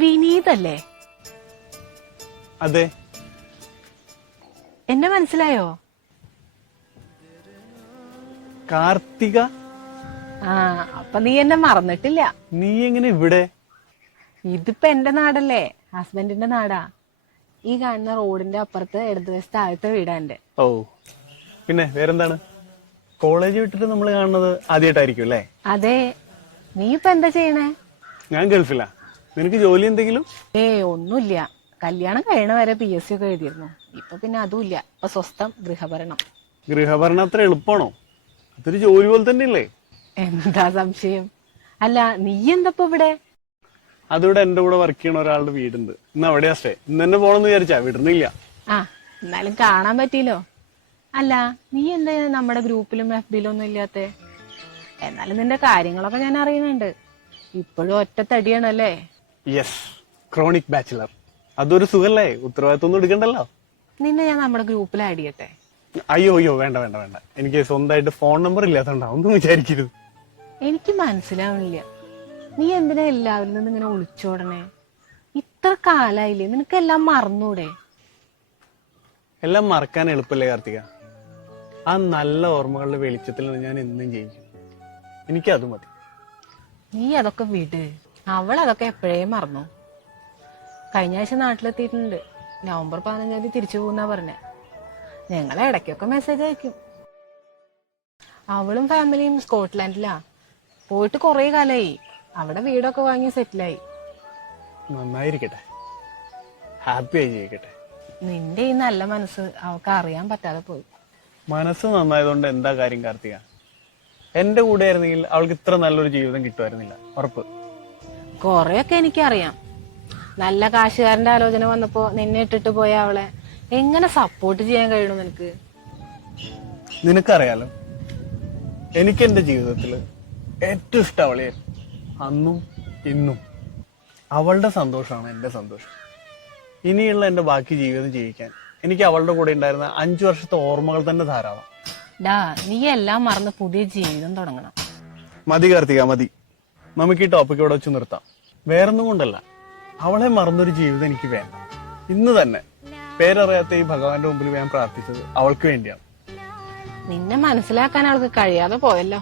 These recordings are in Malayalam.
വിനീതല്ലേ? അതെ. എന്നെ മനസ്സിലായോ? കാർത്തിക. ആ, അപ്പൊ നീ എന്നെ മറന്നിട്ടില്ല. നീ എങ്ങനെ ഇവിടെ? ഇതിപ്പോ എന്റെ നാടല്ലേ, ഹസ്ബൻഡിന്റെ നാടാ. ഈ കാണുന്ന റോഡിന്റെ അപ്പുറത്ത് ഇടതുവശത്ത് ആദ്യത്തെ വീടാ എന്റെ. ഓ, പിന്നെ വേറെന്താണ്? കോളേജ് വിട്ടിട്ട് നമ്മൾ കാണുന്നത് ആദ്യമായിട്ടായിരിക്കും അല്ലേ? അതെ. നീ ഇപ്പൊ എന്താ ചെയ്യണേ? ഞാൻ ഗൾഫിലാ. നിനക്ക് ജോലി എന്തെങ്കിലും? ഒന്നുമില്ല. കല്യാണം കഴിയണ വരെ PSC ഒക്കെ എഴുതിയിരുന്നു. ഇപ്പൊ പിന്നെ അതുമില്ല. ഇപ്പൊ സ്വസ്ഥം ഗൃഹഭരണം. ഗൃഹഭരണം അത്ര എളുപ്പമാണോ? അതൊരു ജോലി പോലെ തന്നെയല്ലേ? എന്താ സംശയം? അല്ല, നീ എന്തപ്പോ ഇവിടെ? അതിവിടെ എന്റെ കൂടെ വർക്ക് ചെയ്യണ ഒരാളുടെ വീടുണ്ട്. ഇന്ന് അവിടെയാ സ്റ്റേ. ഇന്ന് തന്നെ പോണെന്ന് വിചാരിച്ചാ, വിടുന്നില്ല. ആ, എന്നാലും കാണാൻ പറ്റിയല്ലോ. അല്ല, നീ എന്താ നമ്മുടെ ഗ്രൂപ്പിലും FB-ലും ഒന്നും ഇല്ലാത്തെ? എന്നാലും നിന്റെ കാര്യങ്ങളൊക്കെ ഞാൻ അറിയുന്നുണ്ട്. ഇപ്പോഴും ഒറ്റത്തടിയാണല്ലേ? Yes, chronic bachelor. അതൊരു സുഖല്ലേ? ഉത്തരവാദിത്വം ഒന്നും എടുക്കണ്ടല്ലോ. നിന്നെ ഞാൻ നമ്മുടെ ഗ്രൂപ്പിൽ ആഡ് ചെയ്യട്ടെ? അയ്യോ, വേണ്ട വേണ്ട വേണ്ട. എനിക്ക് സ്വന്തമായിട്ട് ഫോൺ നമ്പർ ഇല്ലാത്തതുകൊണ്ടാ, ഒന്നും വിചാരിക്കരുത്. എനിക്ക് മനസ്സിലാവണില്ല, നീ എന്തിനാ എല്ലാവരിൽ നിന്നും ഇങ്ങനെ ഒളിച്ചോടണേ? ഇത്ര കാലായില്ലേ, നിനക്കെല്ലാം മറന്നൂടെ? എല്ലാം മറക്കാൻ എളുപ്പല്ലേ കാർത്തിക? ആ നല്ല ഓർമ്മകളുടെ വെളിച്ചത്തിൽ ഞാൻ എന്നും ജയിക്കും. എനിക്കത് മതി. നീ അതൊക്കെ വിട്. അവൾ അതൊക്കെ എപ്പോഴേ മറന്നു. കഴിഞ്ഞ ആഴ്ച നാട്ടിലെത്തിയിട്ടുണ്ട്. നവംബർ 15 തിരിച്ചു പോകുന്നാ പറഞ്ഞേ. ഞങ്ങളെ ഇടയ്ക്കൊക്കെ മെസ്സേജ് അയക്കും. അവളും ഫാമിലിയും സ്കോട്ട്ലാൻഡിലാ. പോയിട്ട് കുറെ കാലായി. അവിടെ വീടൊക്കെ വാങ്ങി സെറ്റിലായി. നന്നായിരിക്കട്ടെ, ഹാപ്പി ആയി ജീവിക്കട്ടെ. നിന്റെ ഈ നല്ല മനസ്സ് അവൾക്ക് അറിയാൻ പറ്റാതെ പോയി. മനസ്സ് നന്നായതുകൊണ്ട് എന്താ കാര്യം കാർത്തിക? എന്റെ കൂടെ ആയിരുന്നെങ്കിൽ അവൾക്ക് ഇത്ര നല്ലൊരു ജീവിതം കിട്ടുമായിരുന്നില്ല, ഉറപ്പ്. കൊറേയൊക്കെ എനിക്കറിയാം. നല്ല കാശുകാരന്റെ ആലോചന വന്നപ്പോ നിന്നെ ഇട്ടിട്ട് പോയ അവളെ എങ്ങനെ സപ്പോർട്ട് ചെയ്യാൻ കഴിയണു നിനക്ക്? നിനക്കറിയാലോ, എനിക്ക് എന്റെ ജീവിതത്തില് ഏറ്റവും ഇഷ്ടം അവളെയായിരുന്നു. അന്നും ഇന്നും അവളുടെ സന്തോഷമാണ് എന്റെ സന്തോഷം. ഇനിയുള്ള എന്റെ ബാക്കി ജീവിതം ജീവിക്കാൻ എനിക്ക് അവളുടെ കൂടെ ഉണ്ടായിരുന്ന 5 വർഷത്തെ ഓർമ്മകൾ തന്നെ ധാരാളം. നീ എല്ലാം മറന്ന് പുതിയ ജീവിതം തുടങ്ങണം. മതി കാർത്തിക, മതി. നമുക്ക് ഈ ടോപ്പിക് ഇവിടെ വെച്ച് നിർത്താം. വേറൊന്നും കൊണ്ടല്ല, അവളെ മറന്നൊരു ജീവിതം എനിക്ക് വേണ്ട. ഇന്ന് തന്നെ പേരറിയാത്ത ഈ ഭഗവാന്റെ മുമ്പിൽ ഞാൻ പ്രാർത്ഥിച്ചത് അവൾക്ക് വേണ്ടിയാണ്. നിന്നെ മനസ്സിലാക്കാൻ അവൾക്ക് കഴിയാതെ പോയല്ലോ.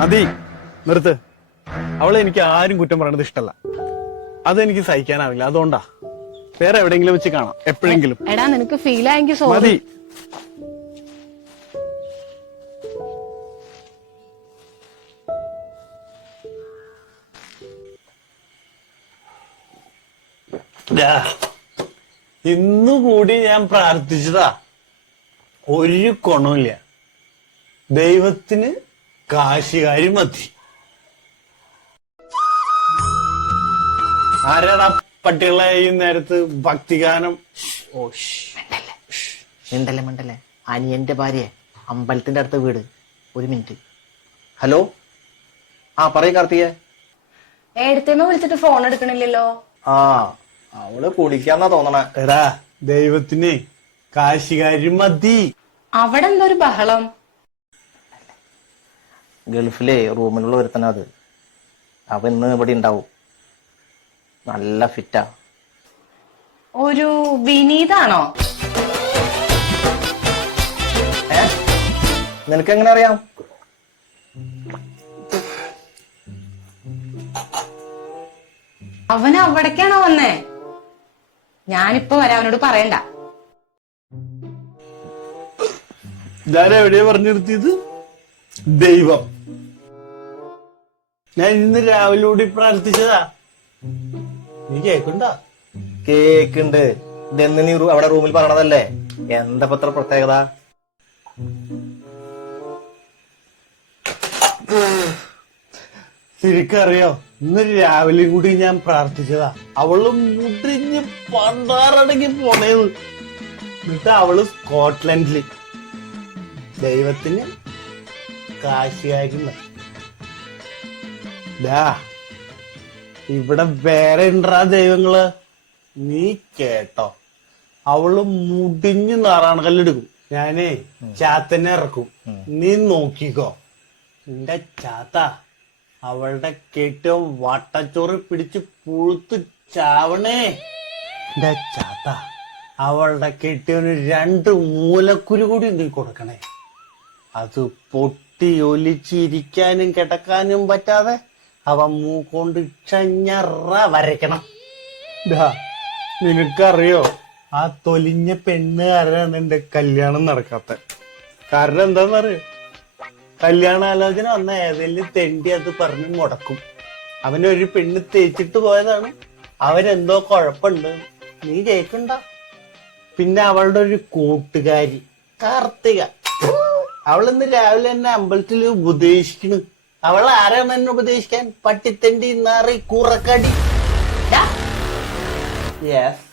മതി, നിർത്ത്. അവളെ എനിക്ക് ആരും കുറ്റം പറയണത് ഇഷ്ടല്ല. അതെനിക്ക് സഹിക്കാനാവില്ല. അതുകൊണ്ടാ. വേറെ എവിടെയെങ്കിലും വെച്ച് കാണാം, എപ്പോഴെങ്കിലും. എടാ, നിനക്ക് ഫീൽ ആയെങ്കിൽ സോറി. മതി. ഇന്നുകൂടി ഞാൻ പ്രാർത്ഥിച്ചതാ, ഒരു ഗുണമില്ല. ദൈവത്തിന് കാശുകാരി മതി. ആരാടാ പട്ടികളെ ഈ നേരത്ത് ഭക്തിഗാനം? മിണ്ടല്ലേ അനിയന്റെ ഭാര്യ, അമ്പലത്തിന്റെ അടുത്ത വീട്. ഒരു മിനിറ്റ്. ഹലോ, പറയ് കാർത്തികേ. എടുത്തേമ്മ വിളിച്ചിട്ട് ഫോൺ എടുക്കണില്ലല്ലോ. അവള് കുളിക്കാന്നാ തോന്നണേ. എടാ, ദൈവത്തിന് കാശുകാരി മതി. അവിടെ എന്താ ഒരു ബഹളം? ഗൾഫിലെ റൂമിലുള്ള ഒരുത്തനാ അത്. അവ ഇന്ന് ഇവിടെ ഉണ്ടാവും. നല്ല ഫിറ്റാ. ഒരു വിനീതാണോ? നിനക്കെങ്ങനെ അറിയാം? അവൻ അവിടേക്കാണോ വന്നേ? ഞാനിപ്പോ വരാം, അവനോട് പറയണ്ട. ഞാൻ എവിടെയാ പറഞ്ഞു നിർത്തിയത്? ദൈവം. ഞാൻ ഇന്ന് രാവിലെ കൂടി പ്രാർത്ഥിച്ചതാ. നീ കേക്കുണ്ടാ? കേക്കുണ്ട്. ഇതെന്ന് നീ അവിടെ റൂമിൽ പറയണതല്ലേ? എന്താ പത്ര പ്രത്യേകത? ശരിക്കറിയോ, ഇന്ന് രാവിലെ കൂടി ഞാൻ പ്രാർത്ഥിച്ചതാ. അവള് മുടിഞ്ഞ് പണ്ടാറടങ്ങി പോണേന്ന്. എന്നിട്ട് അവള് സ്കോട്ട്ലൻഡില്. ദൈവത്തിന് കാശുകാരി. ഇവിടെ വേറെ ഉണ്ടാ ദൈവങ്ങള്? നീ കേട്ടോ, അവള് മുടിഞ്ഞ് നാറാണക്കല്ലെടുക്കും. ഞാനേ ചാത്തന്നെ ഇറക്കും. നീ നോക്കിക്കോ. എന്റെ ചാത്ത അവളുടെ കെട്ടിയവൻ വട്ടച്ചോറ് പിടിച്ച് പുഴുത്ത് ചാവണേ. എന്റെ ചാത്ത അവളുടെ കെട്ടിയവന് 2 മൂലക്കുരു കൂടി നീ കൊടുക്കണേ. അത് പൊട്ടി ഒലിച്ചിരിക്കാനും കിടക്കാനും പറ്റാതെ അവ മൂക്കൊണ്ട് ചഞ്ഞറ വരയ്ക്കണം. നിനക്കറിയോ ആ തൊലിഞ്ഞ പെണ്ണ് കാരണമാണ് എന്റെ കല്യാണം നടക്കാത്ത. കാരണം എന്താന്നറിയോ? കല്യാണാലോചന വന്ന ഏതെങ്കിലും തെണ്ടി അത് പറഞ്ഞ് മുടക്കും. അവനൊരു പെണ്ണ് തേച്ചിട്ട് പോയതാണ്, അവരെന്തോ കുഴപ്പമുണ്ട്, നീ കേക്കണ്ട. പിന്നെ അവളുടെ ഒരു കൂട്ടുകാരി കാർത്തിക, അവളിന്ന് രാവിലെ എന്നെ അമ്പലത്തിൽ ഉപദേശിക്കണ്. അവൾ ആരാണ് എന്നെ ഉപദേശിക്കാൻ? പട്ടിത്തണ്ടി നാറി കൂറക്കടി. യെസ്,